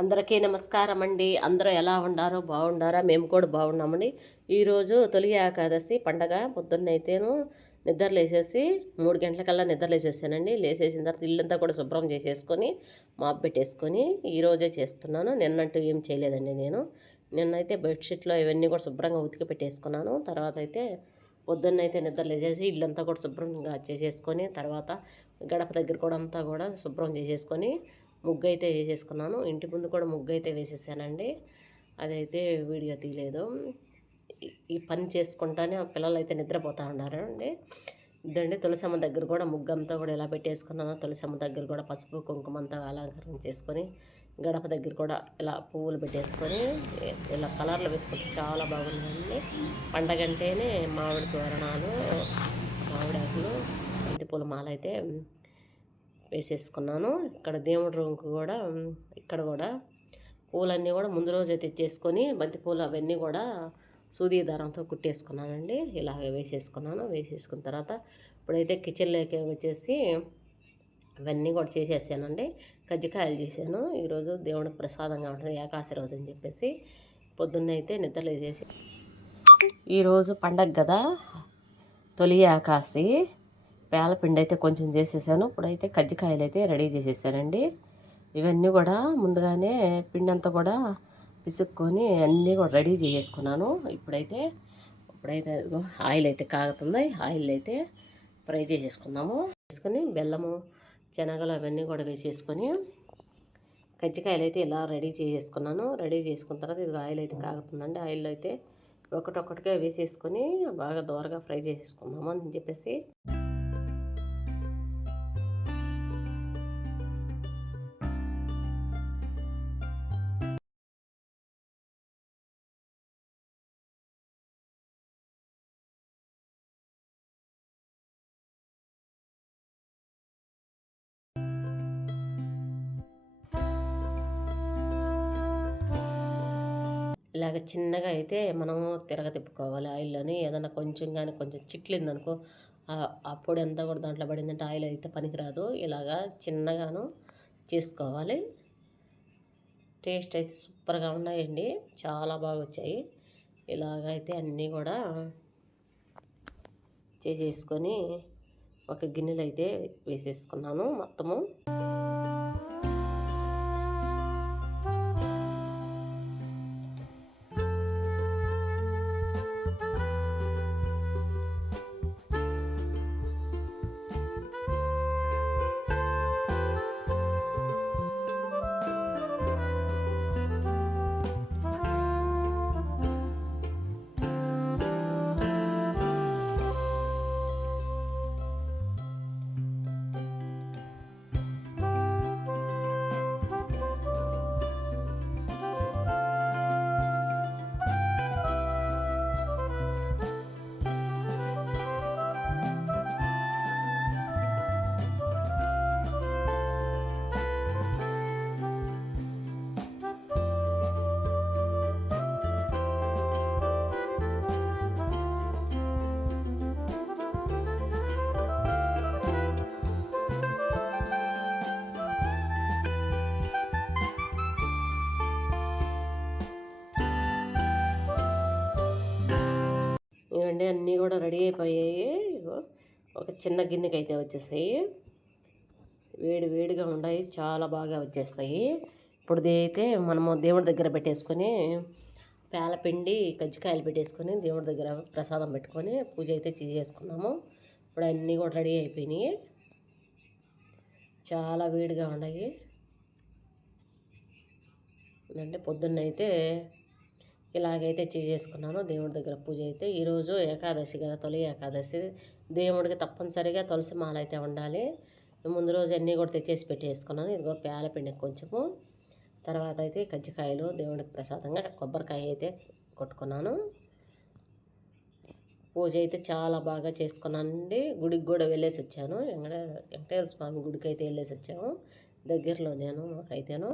అందరికీ నమస్కారం అండి. అందరూ ఎలా ఉండారో బాగుండారా? మేము కూడా బాగున్నామండి. ఈరోజు తొలి ఏకాదశి పండగ. పొద్దున్నైతేను నిద్ర లేసేసి 3 గంటలకల్లా నిద్ర లేసేసానండి. లేసేసిన తర్వాత ఇల్లంతా కూడా శుభ్రం చేసేసుకొని మాప్ పెట్టేసుకొని ఈరోజే చేస్తున్నాను. నిన్నంటూ ఏం చేయలేదండి నేను. నిన్నైతే బెడ్షీట్లో ఇవన్నీ కూడా శుభ్రంగా ఉతికి పెట్టేసుకున్నాను. తర్వాత అయితే పొద్దున్నైతే నిద్ర లేచేసి ఇల్లంతా కూడా శుభ్రంగా చేసేసుకొని తర్వాత గడప దగ్గర కూడా అంతా కూడా శుభ్రం చేసేసుకొని ముగ్గు అయితే వేసేసుకున్నాను. ఇంటి ముందు కూడా ముగ్గు అయితే వేసేసానండి. అదైతే వీడియో తీయలేదు. ఈ పని చేసుకుంటానే ఆ పిల్లలు అయితే నిద్రపోతూ ఉన్నారు అండి. ఇదండి తులసమ్మ దగ్గర కూడా ముగ్గు అంతా కూడా ఇలా పెట్టేసుకున్నాను. తులసమ్మ దగ్గర కూడా పసుపు కుంకుమ అంతా అలంకరణ చేసుకొని గడప దగ్గర కూడా ఇలా పువ్వులు పెట్టేసుకొని ఇలా కలర్లు వేసుకుంటే చాలా బాగుందండి. పండగ అంటేనే మామిడి తోరణాలు, మామిడాకులు, బంతిపూల మాల అయితే వేసేసుకున్నాను. ఇక్కడ దేవుడి రూమ్కి కూడా ఇక్కడ కూడా పూలన్నీ కూడా ముందు రోజే తెచ్చేసుకొని బంతిపూలు అవన్నీ కూడా సూది దారంతో కుట్టేసుకున్నానండి. ఇలాగ వేసేసుకున్నాను. వేసేసుకున్న తర్వాత ఇప్పుడైతే కిచెన్లోకి వచ్చేసి అవన్నీ కూడా చేసేసానండి. కజ్జికాయలు చేశాను. ఈరోజు దేవుడికి ప్రసాదంగా ఉంటుంది ఏకాశి రోజు అని చెప్పేసి పొద్దున్నే అయితే నిద్రలేసేసి ఈరోజు పండగ కదా, తొలి ఏకాశి. పేలపిండి అయితే కొంచెం చేసేసాను. ఇప్పుడైతే కజ్జికాయలు అయితే రెడీ చేసేసానండి. ఇవన్నీ కూడా ముందుగానే పిండి అంతా కూడా పిసుక్కొని అన్నీ కూడా రెడీ చేసేసుకున్నాను. ఇప్పుడైతే ఆయిల్ అయితే కాగుతుంది. ఆయిల్ అయితే ఫ్రై చేసేసుకున్నాము. వేసుకొని బెల్లము, శనగలు అవన్నీ కూడా వేసేసుకొని కజ్జికాయలు అయితే ఇలా రెడీ చేసేసుకున్నాను. రెడీ చేసుకున్న తర్వాత ఇది ఆయిల్ అయితే కాగుతుందండి. ఆయిల్లో అయితే ఒకటొక్కటిగా వేసేసుకొని బాగా దోరగా ఫ్రై చేసేసుకుందాము అని చెప్పేసి ఇలాగ చిన్నగా అయితే మనం తిప్పుకోవాలి ఆయిల్లోని. ఏదన్నా కొంచెం కానీ కొంచెం చిట్లిందనుకో ఆ పొడి అంతా కూడా దాంట్లో పడిందంటే ఆయిల్ అయితే పనికిరాదు. ఇలాగా చిన్నగాను చేసుకోవాలి. టేస్ట్ అయితే సూపర్గా ఉన్నాయండి. చాలా బాగా వచ్చాయి. ఇలాగైతే అన్నీ కూడా చేసేసుకొని ఒక గిన్నెలో అయితే వేసేసుకున్నాను మొత్తము. ఇవన్నీ అన్నీ కూడా రెడీ అయిపోయాయి. ఒక చిన్న గిన్నెకి అయితే వచ్చేసాయి. వేడిగా ఉన్నాయి. చాలా బాగా వచ్చేస్తాయి. ఇప్పుడు అయితే మనము దేవుడి దగ్గర పెట్టేసుకొని పేలపిండి కజ్జికాయలు పెట్టేసుకొని దేవుడి దగ్గర ప్రసాదం పెట్టుకొని పూజ అయితే చేసేసుకున్నాము. ఇప్పుడు అన్నీ కూడా రెడీ అయిపోయినాయి. చాలా వేడిగా ఉన్నాయి. అంటే పొద్దున్నైతే ఇలాగైతే చేసేసుకున్నాను. దేవుడి దగ్గర పూజ అయితే ఈరోజు ఏకాదశి కదా, తొలి ఏకాదశి. దేవుడికి తప్పనిసరిగా తులసి మాల అయితే ఉండాలి. ముందు రోజు అన్నీ కూడా తెచ్చేసి పెట్టేసుకున్నాను. ఇదిగో పేలపిండి కొంచెము, తర్వాత అయితే కజ్జికాయలు దేవుడికి ప్రసాదంగా, కొబ్బరికాయ అయితే కొట్టుకున్నాను. పూజ అయితే చాలా బాగా చేసుకున్నానండి. గుడికి కూడా వెళ్ళేసి వచ్చాను. వెంకటేశ్వర స్వామి గుడికి అయితే వెళ్ళేసి వచ్చాము. దగ్గరలో నేను మాకైతేను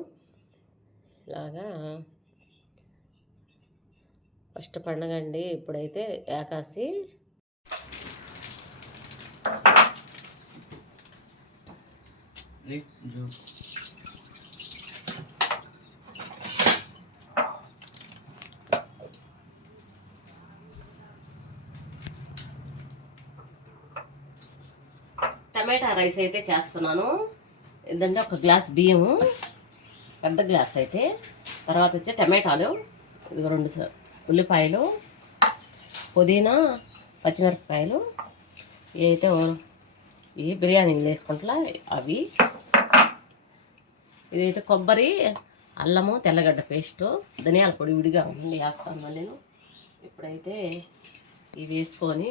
ఇలాగా ఫస్ట్ పండగ అండి. ఇప్పుడైతే ఏకాశి. టమాటా రైస్ అయితే చేస్తున్నాను. ఏంటంటే ఒక గ్లాస్ బియ్యము, పెద్ద గ్లాస్ అయితే, తర్వాత వచ్చి టమాటాలు, ఇది 2 ఉల్లిపాయలు, పుదీనా, పచ్చిమిరపకాయలు, ఇవి అయితే ఇవి బిర్యానీలు వేసుకుంటా అవి. ఇదైతే కొబ్బరి, అల్లము, తెల్లగడ్డ పేస్టు, ధనియాల పొడి విడిగా మళ్ళీ వేస్తాను. మళ్ళీ ఇప్పుడైతే ఇవి వేసుకొని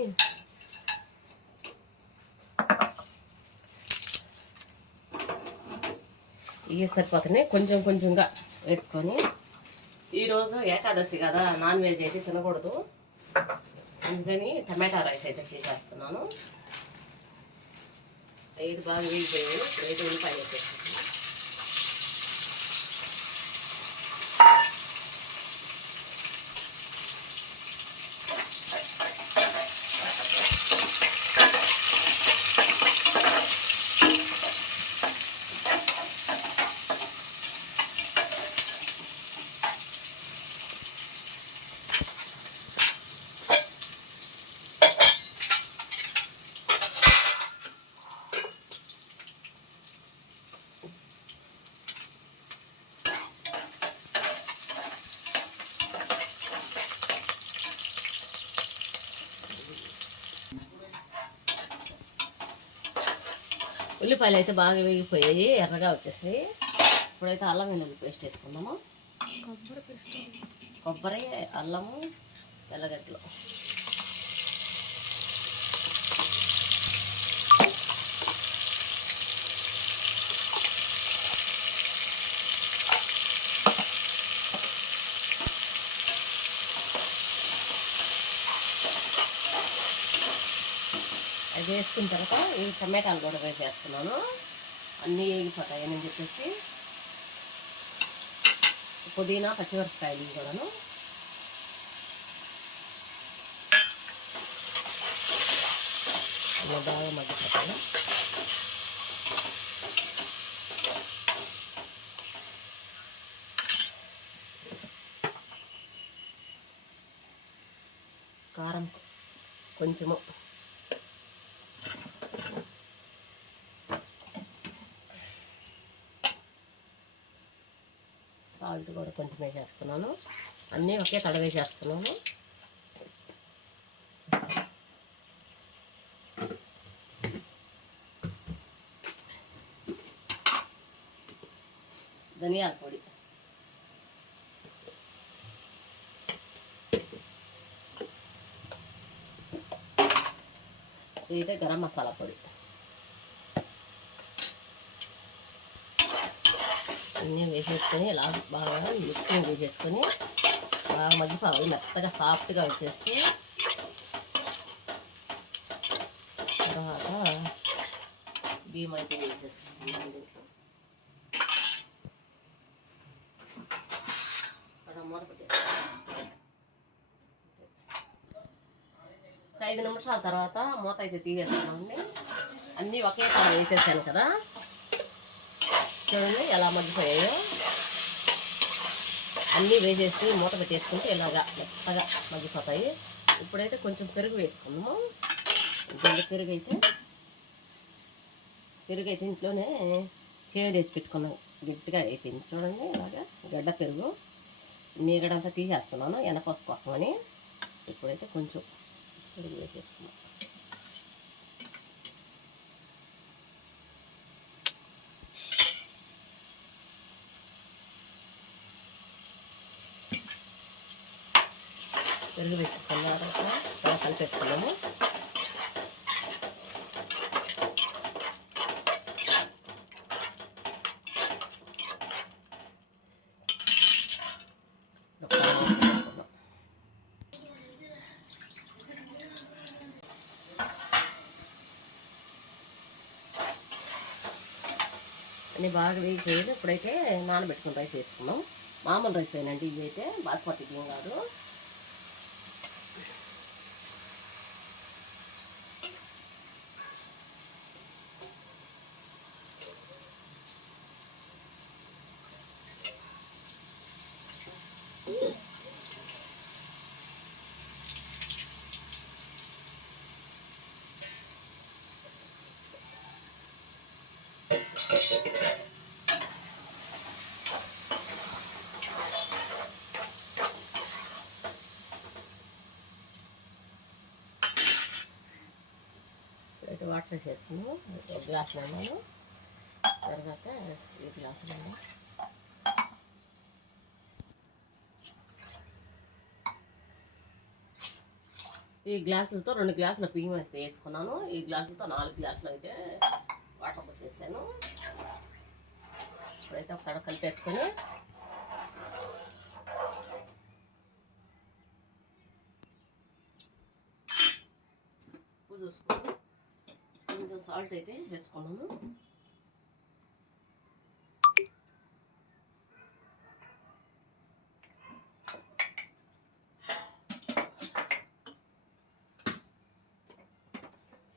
ఇవి సరిపోతున్నాయి. కొంచెం కొంచెంగా వేసుకొని, ఈరోజు ఏకాదశి కదా, నాన్ వెజ్ అయితే తినకూడదు, అందుకని టమాటా రైస్ అయితే చేసేస్తున్నాను. ఇది బాగా వేగిపోయింది. ఇప్పుడైతే ఉల్లిపాయలు వేసేస్తున్నాను. ఉల్లిపాయలు అయితే బాగా వేగిపోయాయి, ఎర్రగా వచ్చేసాయి. ఇప్పుడైతే అల్లం వెల్లుల్లి పేస్ట్ వేసుకుందాము. కొబ్బరి, అల్లము, తెల్లగడ్డలు. అది వేసుకున్న తర్వాత ఈ టమాటాలు కూడా వేసేస్తున్నాను. అన్నీ వేగిపోతాయని చెప్పేసి పుదీనా, పచ్చిమిరపకాయలు కూడాను అలా బాగా మగ్గిపోతాయి. కారం కొంచెము, సాల్ట్ కూడా కొంచెం వేసేస్తున్నాను. అన్నీ ఒకే తడ వేసేస్తున్నాను. ధనియాల పొడి, ఇదైతే గరం మసాలా పొడి, అన్నీ వేసేసుకొని ఇలా బాగా మిక్సింగ్ వేసేసుకొని బాగా మగ్గిపోవాలి. మెత్తగా సాఫ్ట్గా వచ్చేస్తే తర్వాత బియ్యం అయితే వేసేసుకుంటాం. దీంట్లో మూత పెట్టేసుకుంటాం. 5 నిమిషాల తర్వాత మూత అయితే తీసేస్తున్నామండి. అన్నీ ఒకేసారి వేసేసాను కదా, చూడండి ఎలా మగ్గిపోయాయో. అన్నీ వేసేసి మూత పెట్టేసుకుంటే ఇలాగా మెత్తగా మగ్గిపోతాయి. ఇప్పుడైతే కొంచెం పెరుగు వేసుకుందాము. పెరుగు అయితే ఇంట్లోనే చేవేసి పెట్టుకున్నాం, గట్టిగా అయిపోయింది. చూడండి ఇలాగా గడ్డ పెరుగు మీగడంతా తీసేస్తున్నాను ఎనకోస కోసమని. ఇప్పుడైతే కొంచెం పెరుగు వేసేస్తున్నాను. పెరుగు వేసుకున్నాక బాగా కలిపేసుకున్నాము. అన్నీ బాగా వేగిపోయేది. ఇప్పుడైతే నానబెట్టుకుని రైస్ వేసుకున్నాం. మామూలు రైస్ అయినండి, ఇవి అయితే బాస్మతి బియ్యం కాదు. వాటర్ వేసేసుకున్నాము. ఒక గ్లాస్ అన్నాను, తర్వాత ఈ గ్లాసులు ఈ గ్లాసులతో 2 గ్లాసుల బియ్యం అయితే వేసుకున్నాను. ఈ గ్లాసులతో 4 గ్లాసులు అయితే వాటర్ పోసేసాను. ఇప్పుడైతే ఒకసారి కలిపేసుకొని ఉప్పు చూసుకొని కొంచెం సాల్ట్ అయితే వేసుకున్నాను.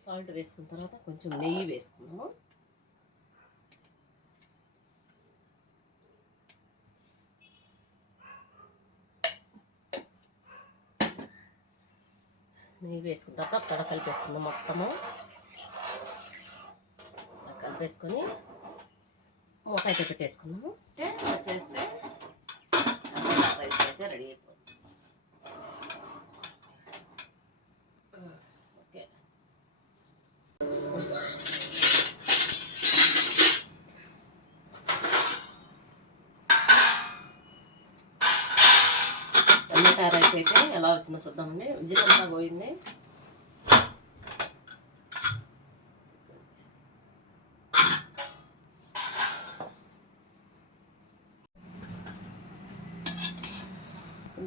సాల్ట్ వేసుకున్న తర్వాత కొంచెం నెయ్యి వేసుకున్నాము. నెయ్యి వేసుకున్న తర్వాత తడ కలిపేసుకుందాం. మొత్తము కలిపేసుకొని మూత అయితే పెట్టేసుకున్నాము. చేస్తే రైస్ అయితే రెడీ అయిపోతుంది. ఓకే, టమాటా రైస్ అయితే ఎలా వచ్చిందో చూద్దామండి. విజిల్ అంతా పోయింది.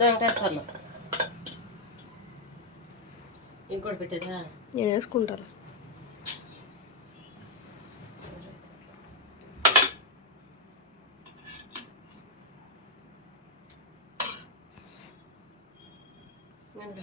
వెంకటేశ్వర్లు ఇంకోటి పెట్టేదా? నేను వేసుకుంటాను. నేను